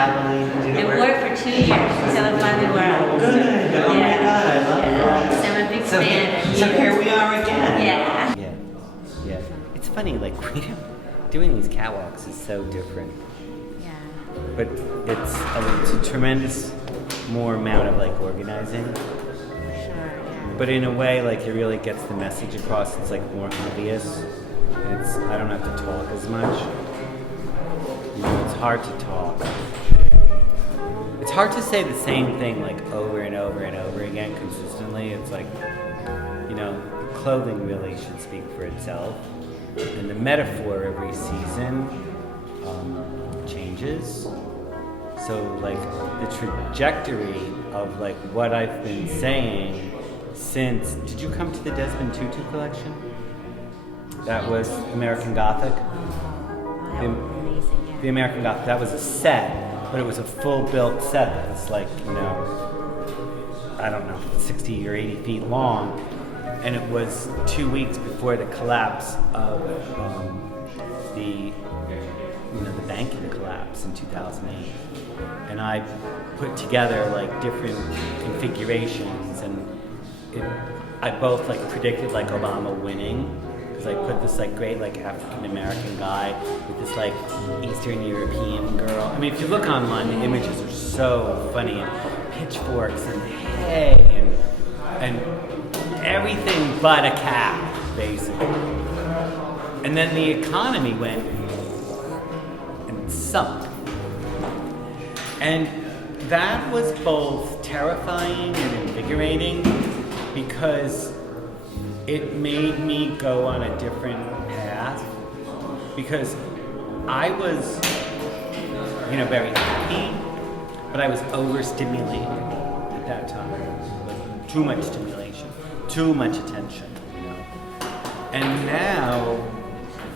traveling? I worked for 2 years until I finally wore out. Good. Oh my God, I love So I'm a big So, fan. so here we are again. Yeah. Yeah. It's funny, like doing these catwalks is so different. Yeah. But it's a tremendous more amount of like organizing. For sure, yeah. But in a way, like it really gets the message across. It's like more obvious. I don't have to talk as much. You know, it's hard to talk. It's hard to say the same thing like over and over and over again consistently. It's like, you know, clothing really should speak for itself. And the metaphor every season changes. So like the trajectory of like what I've been saying since, did you come to the Desmond Tutu collection? That was American Gothic. Oh, that was amazing, yeah. The American Gothic, that was a set, but it was a full built set that was like, you know, I don't know, 60 or 80 feet long. And it was 2 weeks before the collapse of the banking collapse in 2008. And I put together like different configurations, and I both like predicted like Obama winning, because I put this like great like African American guy with this like Eastern European girl. I mean, if you look online, the images are so funny, and pitchforks and hay and everything but a cap, basically. And then the economy went and sunk. And that was both terrifying and invigorating, because it made me go on a different path, because I was, you know, very happy, but I was overstimulated at that time. Like, too much stimulation, too much attention, you know. And now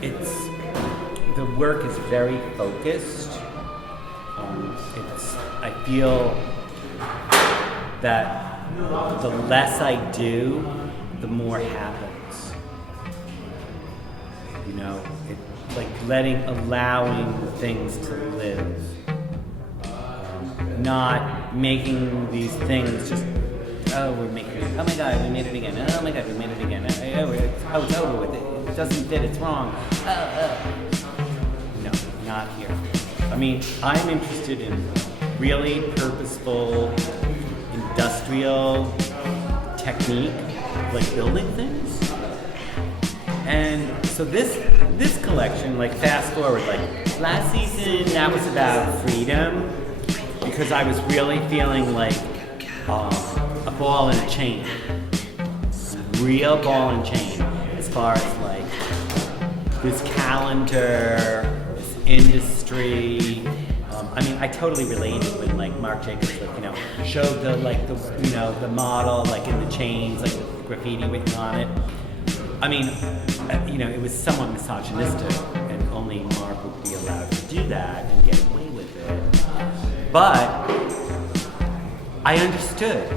the work is very focused. I feel that the less I do, the more happens. You know, it's like allowing things to live. Not making these things just, oh, we're making it, oh my God, we made it again, oh my God, we made it again, oh, it's over with, it doesn't fit, it's wrong, No, not here. I mean, I'm interested in really purposeful, industrial technique, like building things. And so this collection, like fast forward, like last season, that was about freedom, because I was really feeling like a ball and a chain, real ball and chain, as far as like this calendar, this industry. I mean, I totally related when like Marc Jacobs, like, you know, showed the model like in the chains, like with graffiti written on it. I mean, you know, it was somewhat misogynistic, and only Marc would be allowed to do that and get away with it. But I understood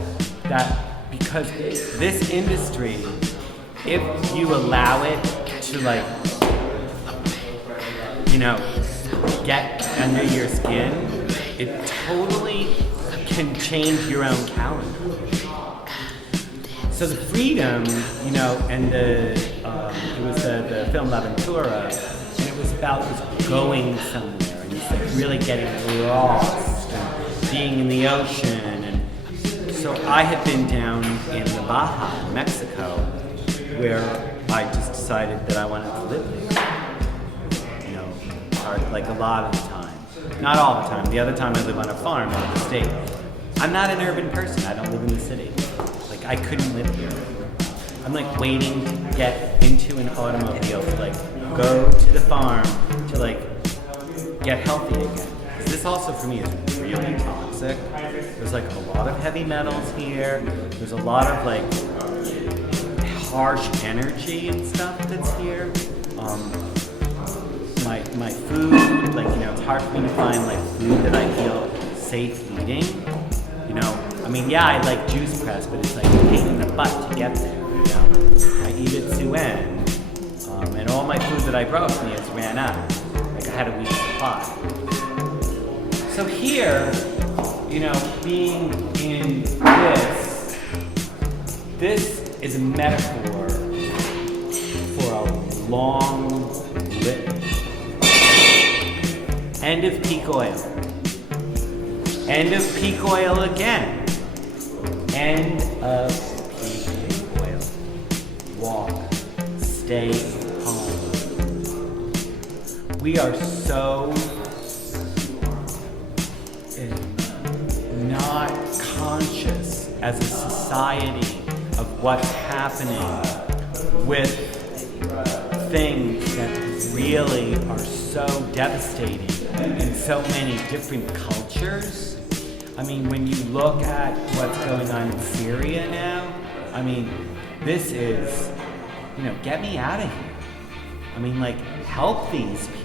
that because this industry, if you allow it to like, you know, get under your skin, it totally can change your own calendar. So the freedom, you know, and it was the film L'Avventura, and it was about just going somewhere and just like really getting lost and being in the ocean. And so I had been down in the Baja, Mexico, where I just decided that I wanted to live there. You know, like a lot of the time. Not all the time. The other time I live on a farm in the state. I'm not an urban person. I don't live in the city. Like, I couldn't live here. I'm like waiting to get into an automobile to like go to the farm to like get healthy again. 'Cause this also for me is really toxic. There's like a lot of heavy metals here. There's a lot of like harsh energy and stuff that's here. My food, like, you know, it's hard for me to find like food that I feel safe eating. You know, I mean, yeah, I like juice press, but it's like a pain in the butt to get there. You know, I eat at Suen, and all my food that I brought with me has ran out. Like I had a week's supply. So here, being in this is a metaphor for a long litany. End of peak oil. End of peak oil again. End of peak oil. Walk. Stay home. We are so not conscious as a society of what's happening with things that really are so devastating in so many different cultures. I mean, when you look at what's going on in Syria now, I mean, this is, get me out of here. I mean, help these people.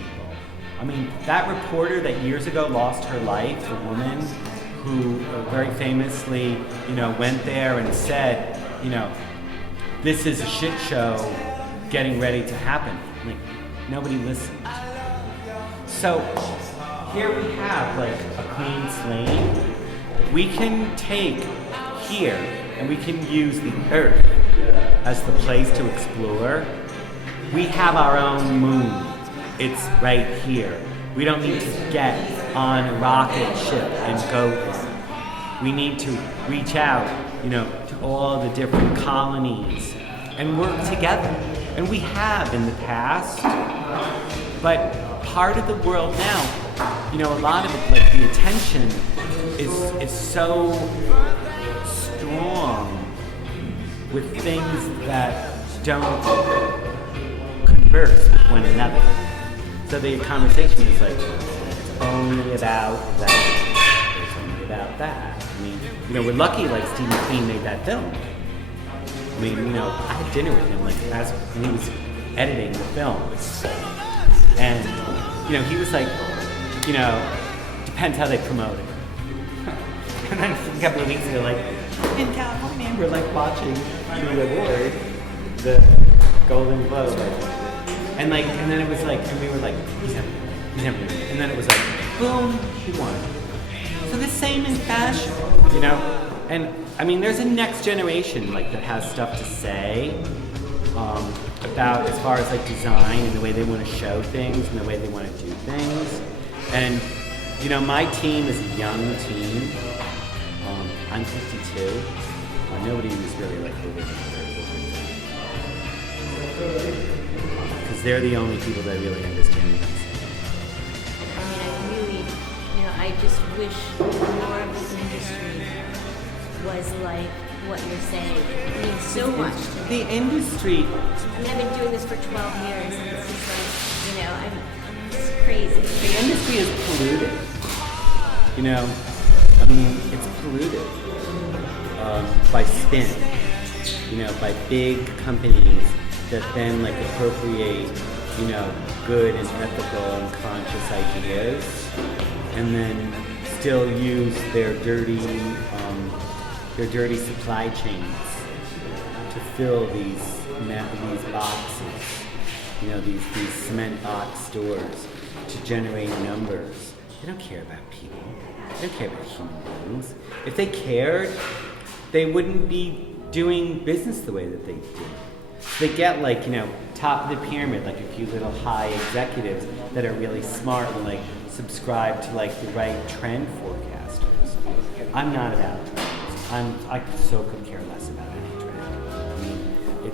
I mean, that reporter that years ago lost her life, the woman who very famously, went there and said, this is a shit show getting ready to happen. Nobody listened. So here we have a clean slate. We can take here and we can use the earth as the place to explore. We have our own moon. It's right here. We don't need to get on a rocket ship and go there. We need to reach out, to all the different colonies and work together. And we have in the past, but part of the world now, a lot of it, the attention is so strong with things that don't converse with one another. So the conversation is it's only about that. It's only about that. I mean, we're lucky Steve McQueen made that film. I mean, I had dinner with him as when he was editing the film. And, he was depends how they promote it. And then a couple of weeks ago, in California, we're watching the award, the Golden Globe. And then it was and we were he's never doing it. And then it was boom, he won. So the same in fashion, And I mean, there's a next generation that has stuff to say about as far as design and the way they want to show things and the way they want to do things. And my team is a young team. I'm 52. Nobody was really over 30. Because they're the only people that really understand what I'm saying. I just wish more of this industry was like what you're saying. It means so much to me. The industry. I've been doing this for 12 years, and it's just it's crazy. The industry is polluted. It's polluted by spin. By big companies that then appropriate, good and ethical and conscious ideas, and then still use their dirty supply chains to fill these boxes, these cement box stores to generate numbers. They don't care about people. They don't care about human beings. If they cared, they wouldn't be doing business the way that they do. They get top of the pyramid, a few little high executives that are really smart and subscribe to the right trend forecasters. I'm not about trends. I could care less about any trend. I mean,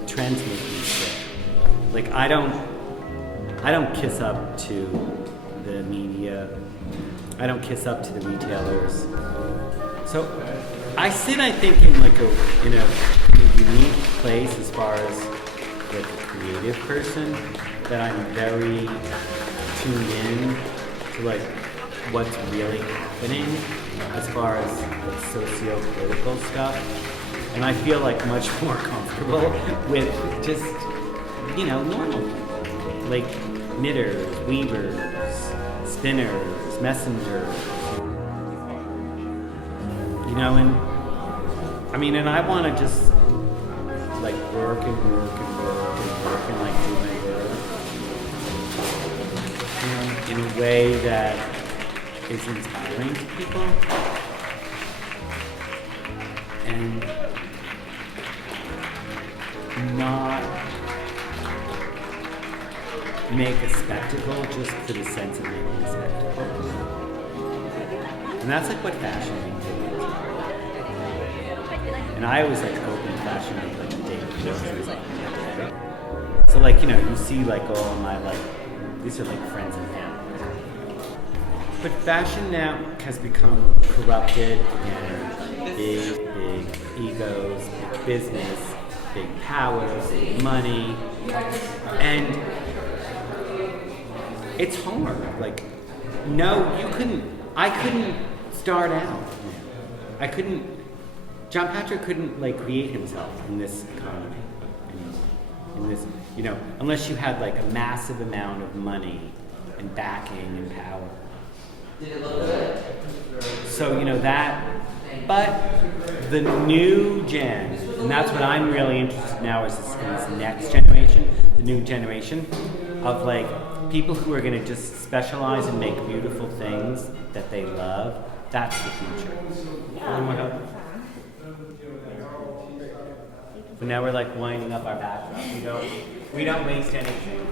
trends make me sick. I don't kiss up to the media. I don't kiss up to the retailers. So I sit, I think, in in a unique place as far as a creative person, that I'm very tuned in to what's really happening as far as socio-political stuff, and I feel much more comfortable with just normal people, knitters, weavers, spinners, messengers, and I want to just work and work and work and work and do my work in a way that is inspiring to people. And not make a spectacle just for the sense of making a spectacle. And that's like what Fashion Week is. And I always like open Fashion Week like the day before. So like, you know, you see like all my like, these are like friends and family. But fashion now has become corrupted and big egos, big business, big power, big money, and it's hard. Like, no, I couldn't start out. John Patrick couldn't like create himself in this economy. In this, you know, unless you had like a massive amount of money and backing and power. So, you know, that, but the new gen, and that's what I'm really interested in now is in this next generation, the new generation of like people who are going to just specialize and make beautiful things that they love. That's the future. So now we're like winding up our backdrop. We don't waste anything.